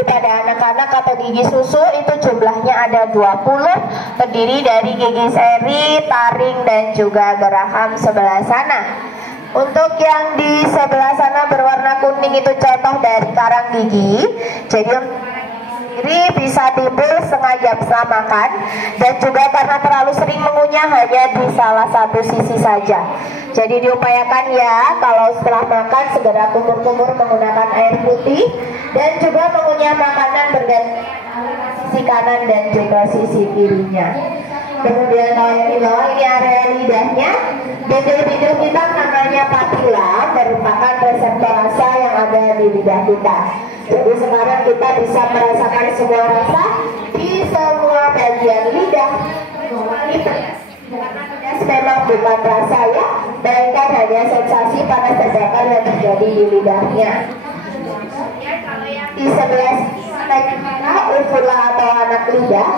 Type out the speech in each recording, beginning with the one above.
Pada anak-anak atau gigi susu itu jumlahnya ada 20, terdiri dari gigi seri, taring, dan juga geraham sebelah sana. Untuk yang di sebelah sana berwarna kuning itu contoh dari karang gigi. Jadi ini bisa timbul setengah jam setelah makan, dan juga karena terlalu sering mengunyah hanya di salah satu sisi saja. Jadi diupayakan ya kalau setelah makan segera kumur-kumur menggunakan air putih, dan juga mengunyah makanan berganti sisi kanan dan juga sisi kirinya. Kemudian kalau yang di bawah ini area lidahnya, bibir-bibir kita namanya papila, merupakan reseptor rasa yang ada di lidah kita. Jadi sekarang kita bisa merasakan semua rasa di semua bagian lidah. Memang bukan rasa ya, melainkan hanya sensasi panas terbakar yang terjadi di lidahnya. Di sebelah uvula atau anak lidah.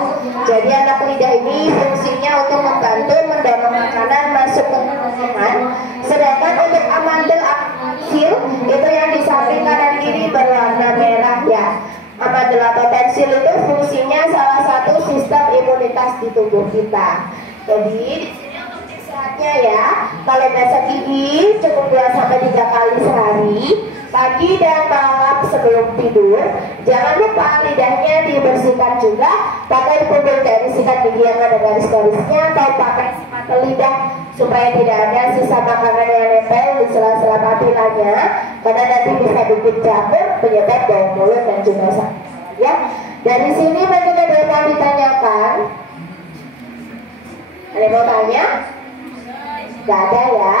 Jadi anak lidah ini fungsinya untuk membantu mendorong makanan masuk ke tenggorokan. Sedangkan untuk amandel aksil itu yang di samping kanan kiri berwarna merah ya. Amandel atau pensil itu fungsinya salah satu sistem imunitas di tubuh kita. Jadi sehatnya ya, kalau gosok gigi cukup 2-3 kali sehari, pagi dan malam sebelum tidur. Jangan lupa lidahnya dibersihkan juga, pakai pembersih dari sikat gigi yang ada garis-garisnya, atau pakai mata lidah supaya tidak ada sisa makanan yang nempel di sela-sela papilanya, karena nanti bisa bikin jamur, penyebab bau mulut dan juga sakit. Ya, dari sini mungkin ada yang ditanyakan. Ada yang mau tanya? Gak ada ya.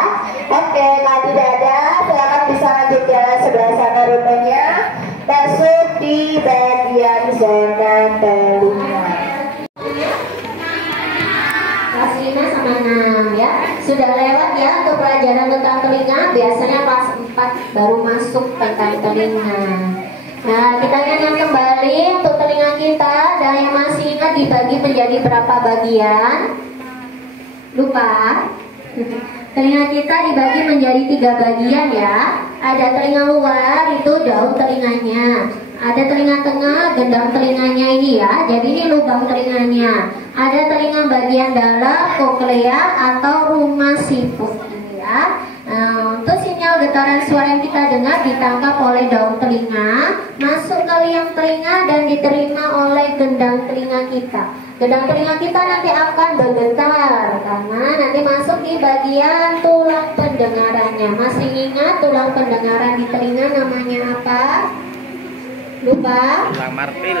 Oke, kalau tidak ada, silakan bisa lanjut jalan sebelah sana rutenya. Masuk di bagian zona telinga. Kelas 5 sama 6 ya. Sudah lewat ya untuk pelajaran tentang telinga. Biasanya kelas 4 baru masuk tentang telinga. Nah, kita ingat kembali untuk telinga kita. Dan yang masih ingat dibagi menjadi berapa bagian? Lupa? Telinga kita dibagi menjadi 3 bagian ya. Ada telinga luar, itu daun telinganya. Ada telinga tengah, gendang telinganya ini ya. Jadi ini lubang telinganya. Ada telinga bagian dalam, koklea atau rumah siput ini ya. Nah, untuk sinyal getaran suara yang kita dengar ditangkap oleh daun telinga, masuk ke liang telinga dan diterima oleh gendang telinga kita. Gendang telinga kita nanti akan bergetar karena nanti masuk di bagian tulang pendengarannya. Masih ingat tulang pendengaran di telinga namanya apa? Lupa? Tulang martil.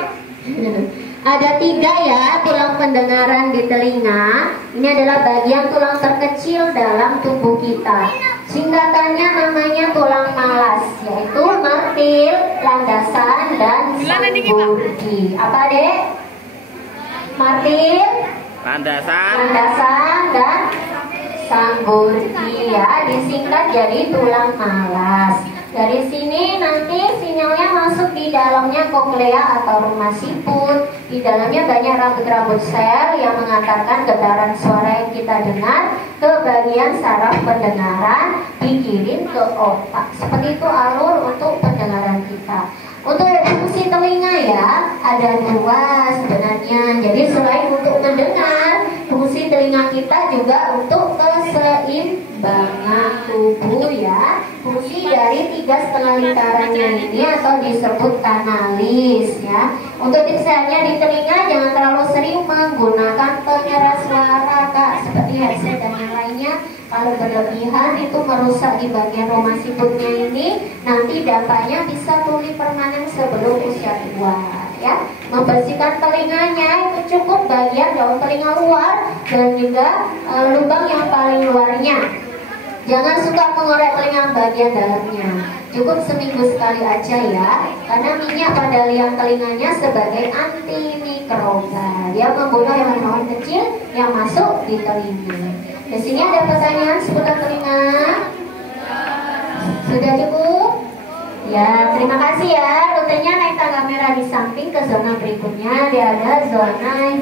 Ada 3 ya tulang pendengaran di telinga. Ini adalah bagian tulang terkecil dalam tubuh kita. Singkatannya namanya tulang malas, yaitu martil, landasan, dan sanggurdi. Apa dek? Martil, landasan, dan sanggurdi ya, disingkat jadi tulang malas. Dari sini nanti sinyalnya masuk di dalamnya koklea atau rumah siput. Di dalamnya banyak rambut-rambut sel yang mengantarkan getaran suara yang kita dengar ke bagian saraf pendengaran, dikirim ke otak. Seperti itu alur untuk pendengaran kita. Untuk fungsi telinga ya, ada 2 sebenarnya. Jadi selain untuk mendengar, fungsi telinga kita juga untuk keseimbangan tubuh ya. Fungsi dari 3,5 lingkarannya ini atau disebut kanalis ya. Untuk tiksanya di telinga jangan terlalu sering menggunakan pengeras suara Kak, seperti headset dan yang lainnya. Kalau berlebihan itu merusak di bagian rumah siputnya ini, nanti dampaknya bisa tuli permanen sebelum usia tua ya. Membersihkan telinganya itu cukup bagian daun telinga luar dan juga lubang yang paling luarnya. Jangan suka mengorek telinga bagian dalamnya. Cukup seminggu sekali aja ya, karena minyak pada liang telinganya sebagai antimikroba. Dia membunuh hewan-hewan kecil yang masuk di telinga. Di sini ada pertanyaan seputar telinga. Sudah cukup? Ya, terima kasih ya. Rutenya naik tangga merah di samping ke zona berikutnya. Dia ada zona.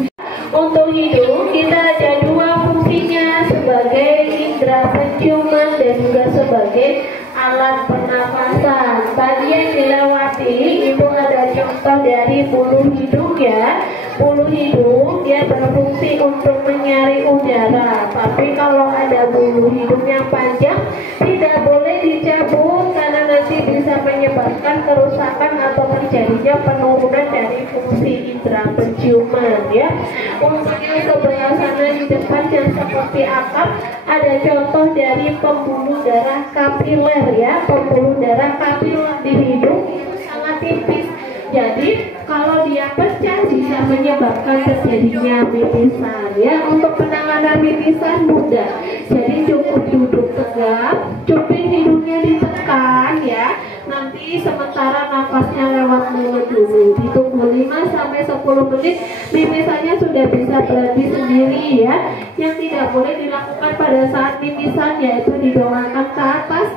Untuk hidung kita ada dua fungsinya, sebagai indera penciuman dan juga sebagai alat pernapasan. Tadi yang dilewati itu ada contoh dari bulu hidung ya. Bulu hidung dia berfungsi untuk menyaring udara. Tapi kalau ada bulu hidung yang panjang tidak boleh dicabut karena nanti bisa menyebabkan kerusakan atau terjadinya penurunan dari fungsi indera penciuman ya. Untuk yang sebelah sana di depan yang seperti akap ada contoh dari pembuluh darah kapiler ya. Pembuluh darah kapiler di hidung itu sangat tipis. Jadi kalau dia pecah bisa menyebabkan terjadinya mimisan ya. Untuk penanganan mimisan mudah. Jadi cukup duduk tegak, cuping hidungnya ditekan ya. Nanti sementara nafasnya lewat mulut dulu. Ditunggu 5-10 menit mimisannya sudah bisa berhenti sendiri ya. Yang tidak boleh dilakukan pada saat mimisan yaitu didorongkan ke atas,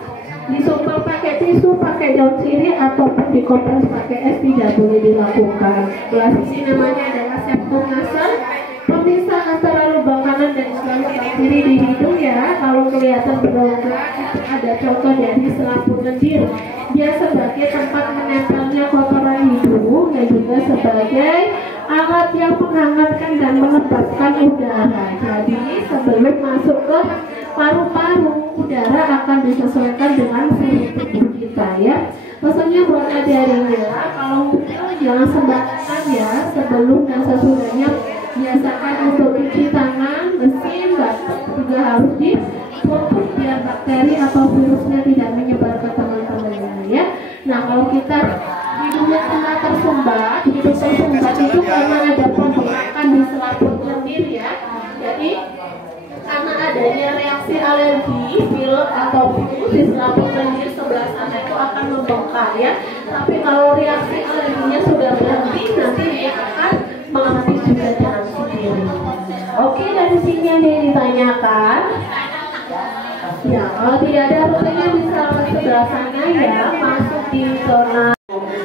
disumpel pakai tisu, pakai daun sirih ataupun dikompres pakai es, tidak boleh dilakukan. Kelas ini namanya adalah septum nasal, pemisah antara lubang kanan dan lubang kiri di hidung ya. Kalau kelihatan berlonggar itu ada contoh dari selaput lendir. Dia sebagai tempat menempelnya kotoran hidung dan juga sebagai alat yang menghangatkan dan melembabkan udara. Jadi sebelum masuk ke paru-paru, udara akan disesuaikan dengan suhu tubuh kita ya. Pesannya buat adik-adiknya, kalau jangan sembarangan ya, sebelum dan sesudahnya biasakan untuk cuci tangan, mesin, batuk juga harus ditutup biar bakteri atau virusnya tidak menyebar ke teman-temannya ya. Nah kalau kita hidungnya tengah tersumbat, hidung tersumbat itu karena ada pembengkakan di selaput lendir ya. Jadi karena adanya reaksi alergi, pilek atau flu di selaput lendir sebelah sana itu akan membengkak ya. Tapi kalau reaksi alerginya sudah berhenti, nanti dia akan menghabis juga dengan sendiri. Oke, dari sini ada yang ditanyakan. Ya, kalau tidak ada rutenya bisa sebelah sana ya, masuk di zona.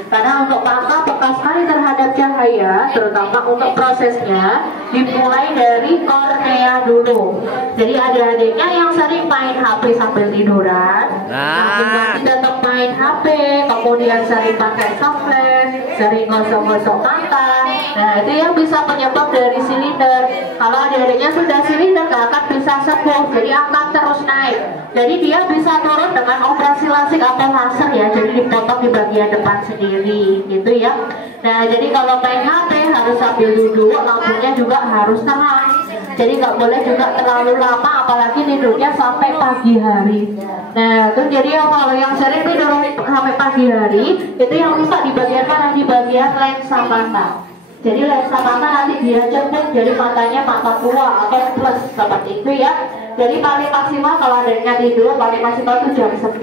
Karena untuk mata peka sekali terhadap cahaya, terutama untuk prosesnya dimulai dari kornea dulu. Jadi adik-adiknya yang sering main HP sambil tiduran, nanti tetap main HP, kemudian sering pakai softlens, sering gosok-gosok mata. Nah itu yang bisa penyebab dari silinder. Kalau adik-adiknya sudah silinder gak akan bisa sembuh, jadi akan terus naik. Jadi dia bisa turun dengan operasi lasik atau laser ya, jadi dipotong di bagian depan sendiri gitu ya. Nah jadi kalau main HP harus sambil duduk, lampunya juga harus terang. Jadi nggak boleh juga terlalu lama, apalagi tidurnya sampai pagi hari. Nah itu jadi kalau yang sering tidur sampai pagi hari itu yang rusak di bagian mana? Di bagian lensa mata. Jadi lensa mata nanti dia cembung, jadi matanya mata tua atau plus seperti itu ya. Jadi paling maksimal kalau adanya tidur paling maksimal itu jam 9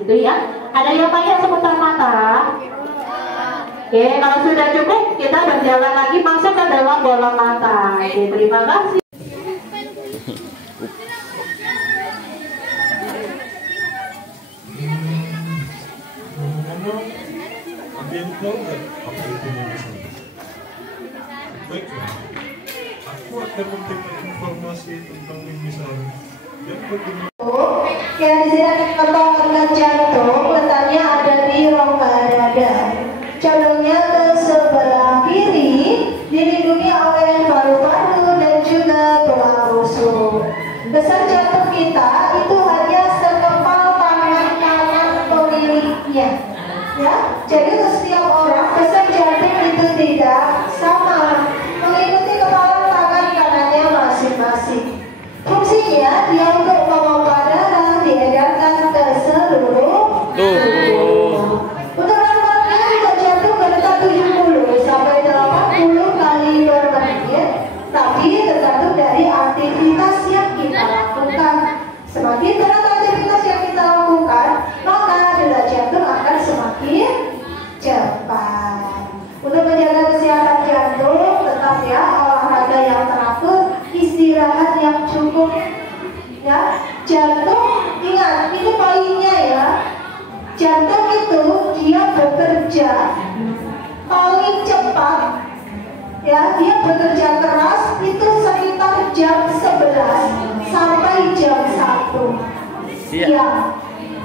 gitu ya. Ada yang tanya seputar mata? Oke, kalau sudah cukup kita berjalan lagi masuk ke dalam bola mata. Oke, terima kasih. Aku akan memberikan informasi tentang mimisan. Ya, di sini ada contoh organ jantung, letaknya ada di rongga dada. Condongnya ke sebelah kiri, dilindungi oleh paru-paru dan juga tulang jantung. Besar jantung kita itu hanya sekepal tangan kanan pemiliknya. Ya, jadi untuk setiap orang besar jantung itu tidak sama, mengikuti kepala tangan kanannya masing-masing. Fungsinya dia untuk memompa darah diedarkan ke seluruh tubuh. Untuk normalnya untuk jantung berdetak 70 sampai 80 kali per menit, tapi tergantung dari aktivitas yang kita lakukan. Semakin berat aktivitas yang kita lakukan, maka detak jantung akan semakin cepat. Untuk menjaga kesehatan jantung, tetap ya olahraga yang teratur, istirahat yang cukup. Ya, jantung ingat ini poinnya ya. Jantung itu dia bekerja paling cepat. Ya, dia bekerja keras itu sekitar jam 11 sampai jam 1. Ya.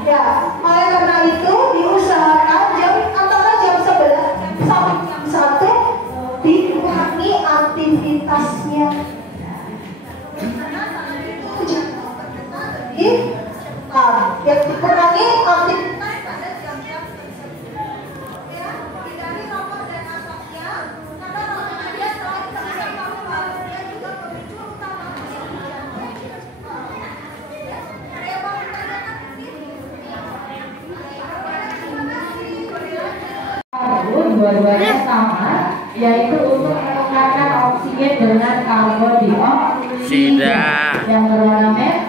Ya, oleh karena itu diusahakan antara jam 11 sampai jam 1 dikurangi aktivitasnya. Yang dikurangi aktivitas pada jam-jam tersebut. Ya, hindari rokok dan asapnya, karena rokok dia selain bisa paru-paru, dia juga memicu utama dua-duanya sama, yaitu untuk menukarkan oksigen dengan karbon dioksida yang berwarna merah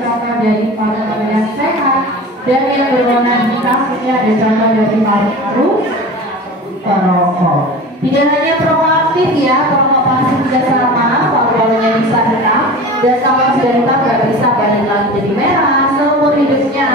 contoh dari paru-paru yang sehat, dan yang berwarna hitam ini ada contoh dari paru-paru perokok. Tidak hanya perokok aktif ya, perokok pasif juga sama, paru-parunya bisa hitam, dan kalau sudah hitam nggak bisa balik lagi jadi merah seumur hidupnya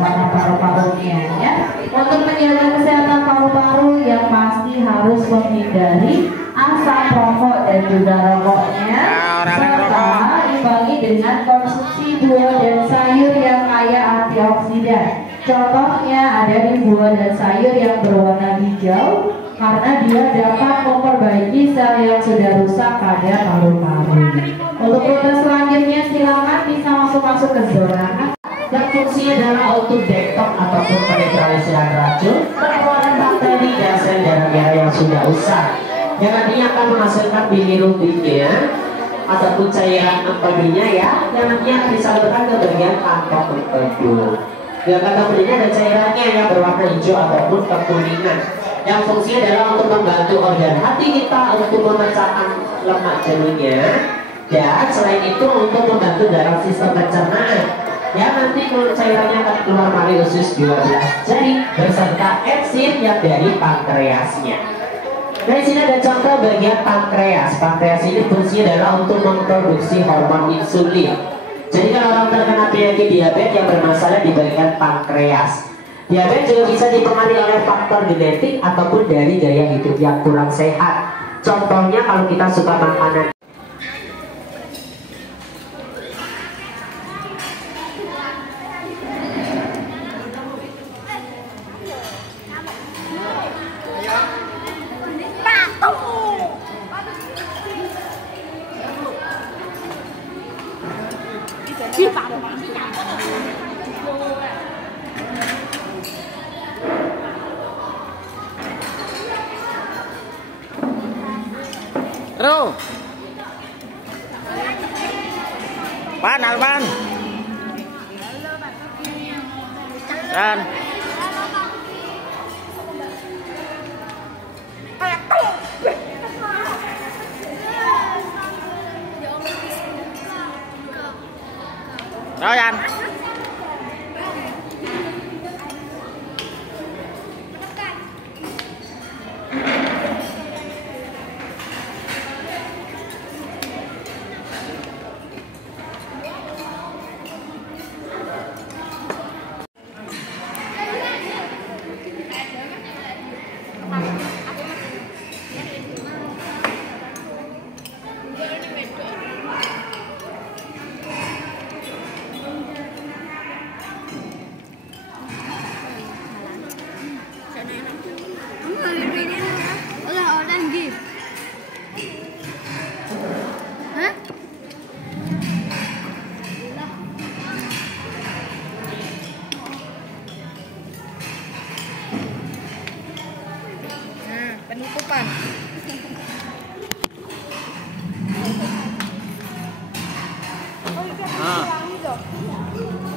pada paru-parunya ya. Untuk menjaga kesehatan paru-paru yang pasti harus menghindari asap rokok dan juga rokoknya, serta imbangi dengan konsumsi buah dan sayur yang kaya antioksidan. Contohnya ada di buah dan sayur yang berwarna hijau, karena dia dapat memperbaiki sel yang sudah rusak pada paru-paru. Untuk rute selanjutnya silakan bisa masuk ke zona yang fungsinya adalah autodetox ataupun penetralisasi racun, pengeluaran bakteri dan sel darah merah yang sudah usang, yang nantinya akan menghasilkan bilirubinnya ataupun cairan empedunya ya, yang nantinya akan disalurkan ke bagian kantong empedu. Yang kantong empedunya ada cairannya yang berwarna hijau ataupun kekuningan, yang fungsinya adalah untuk membantu organ hati kita untuk memecahkan lemak jenuhnya, dan selain itu untuk membantu dalam sistem pencernaan. Ya, nanti cairannya akan keluar melalui usus 12 jari beserta enzim yang dari pankreasnya. Nah, di sini ada contoh bagian pankreas. Pankreas ini fungsinya adalah untuk memproduksi hormon insulin. Jadi kalau orang terkena penyakit diabetes yang bermasalah di bagian pankreas, diabetes juga bisa dipengaruhi oleh faktor genetik ataupun dari gaya hidup yang kurang sehat. Contohnya kalau kita suka makanan Ro. Pan, Alban. Dan. Royan. Ah.